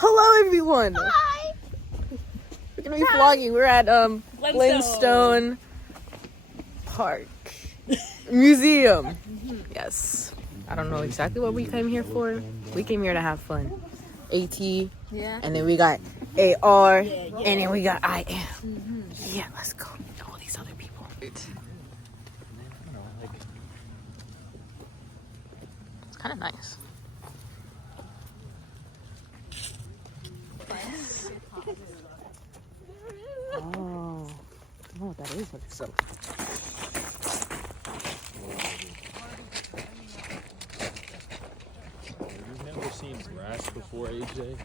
Hello, everyone. Hi. We're gonna be vlogging. We're at Flintstone Park Museum. Yes. I don't know exactly what we came here for. We came here to have fun. AT. Yeah. And then we got AR. And then we got I am. Yeah, let's go. All these other people. It's kind of nice. Oh, I don't know what that is. So. You've never seen grass before, AJ?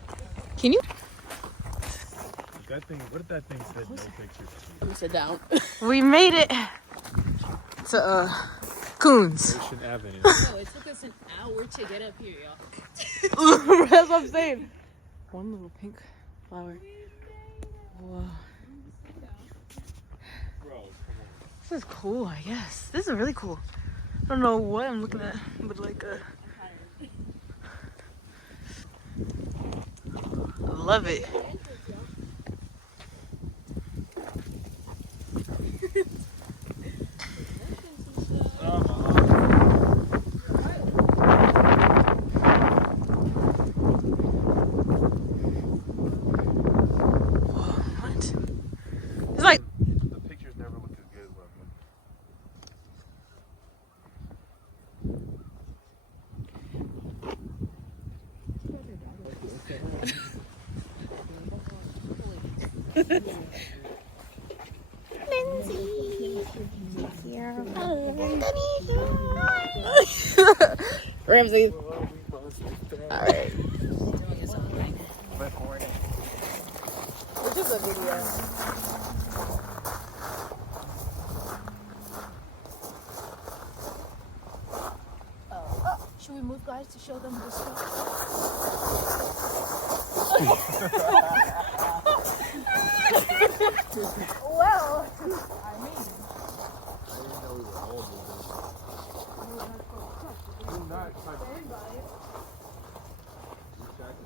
Can you? That thing, what if that thing said no pictures? Let me sit down. We made it to Coons. Ocean Avenue. Oh, it took us an hour to get up here, y'all. That's what I'm saying. One little pink flower. Whoa. This is cool, I guess. This is really cool. I don't know what I'm looking at, but like I love it. What? It's like The pictures never look as good as what Ramsey. Alright. This is a video. Should we move, guys, to show them this stuff? Well, I mean.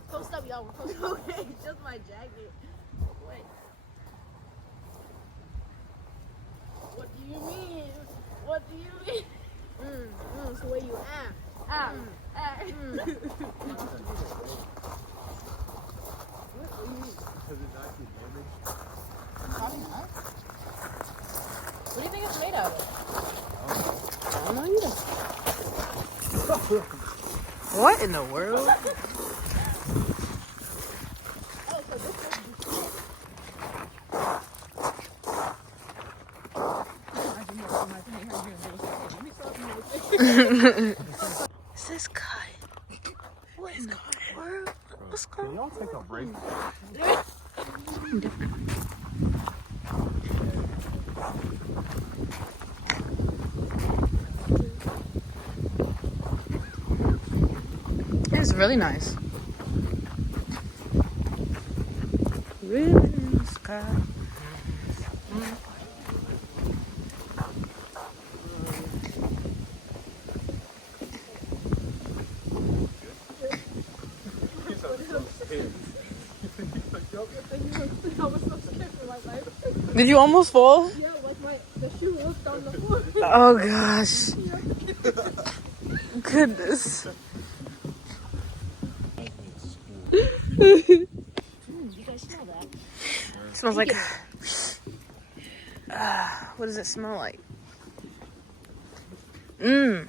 Post up, y'all. We're posting. Okay, just my jacket. Wait. What do you mean? What do you mean? It's the way you act. Because it's actually damaged. Probably not. What do you think it's made out of? I don't know either. What in the world? Is this cut? What in the world? What's going on? Can y'all take a break? Something different. It's really nice. Really in the sky. Did you almost fall? Yeah, like the shoe was down the floor. Oh gosh. Goodness. You guys smell that? Smells like. What does it smell like? Mmm.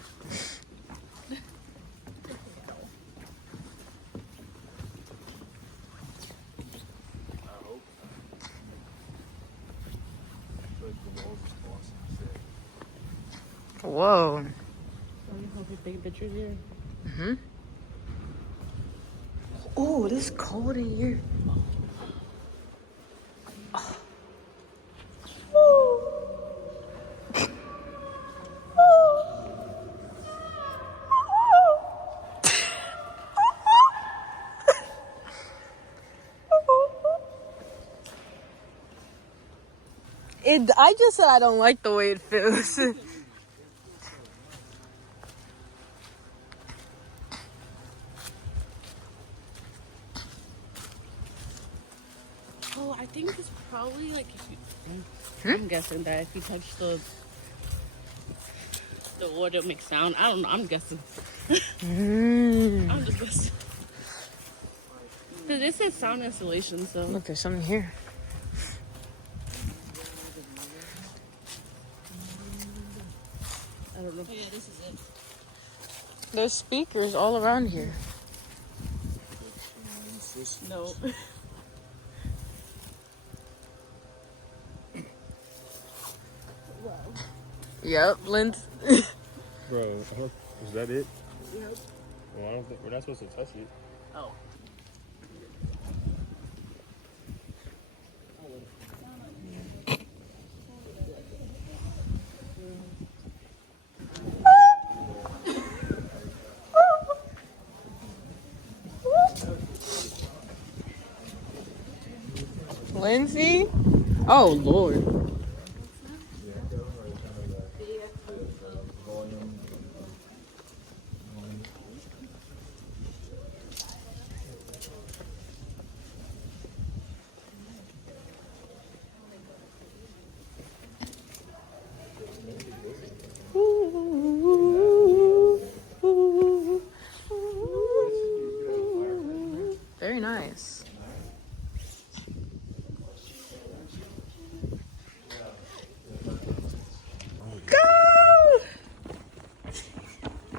Whoa. Taking pictures here. Mm-hmm. Oh, it is cold in here. I just said I don't like the way it feels. I think it's probably like if you. Hmm? I'm guessing that if you touch the wood, it'll make sound. I don't know. I'm guessing. I'm just guessing. Cause it says sound installation, so. Look, there's something here. I don't know. Oh yeah, this is it. There's speakers all around here. No. Yep, Lindsay. Bro, is that it? Yep. Well, I don't think we're not supposed to touch it. Oh. Lindsay? Oh, Lord. Very nice. Go!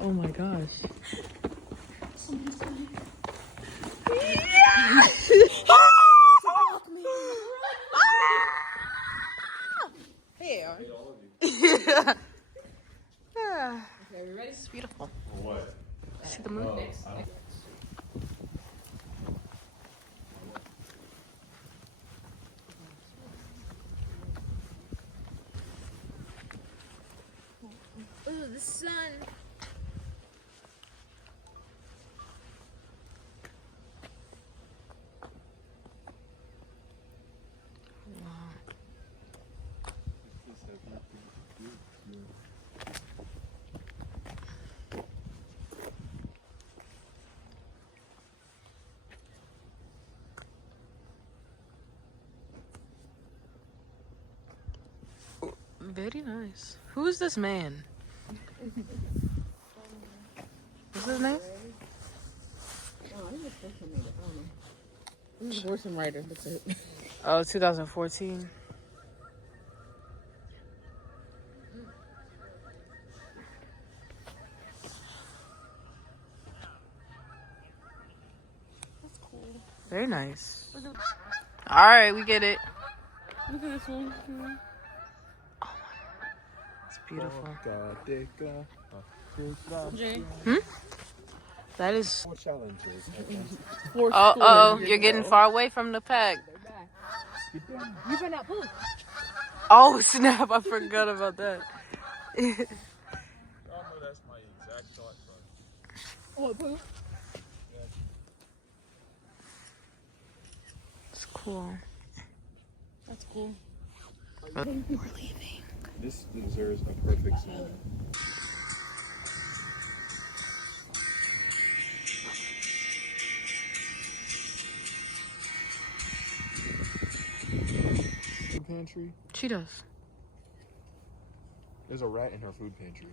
Oh my gosh. There. Yeah. Okay, we ready? It's beautiful. What? See the moon? Oh, the sun. Very nice. Who is this man? What's his name? I'm a voice and writer. That's it. Oh, 2014. That's cool. Very nice. All right, we get it. Look at this one. It's beautiful. Jay. That is. More challenges. Oh, you're getting far away from the pack. You better not poop. Oh snap! I forgot about that. Y'all know that's my exact thought process. What, poop? It's cool. That's cool. We're leaving. This deserves a perfect scene. Pantry. She does. There's a rat in her food pantry.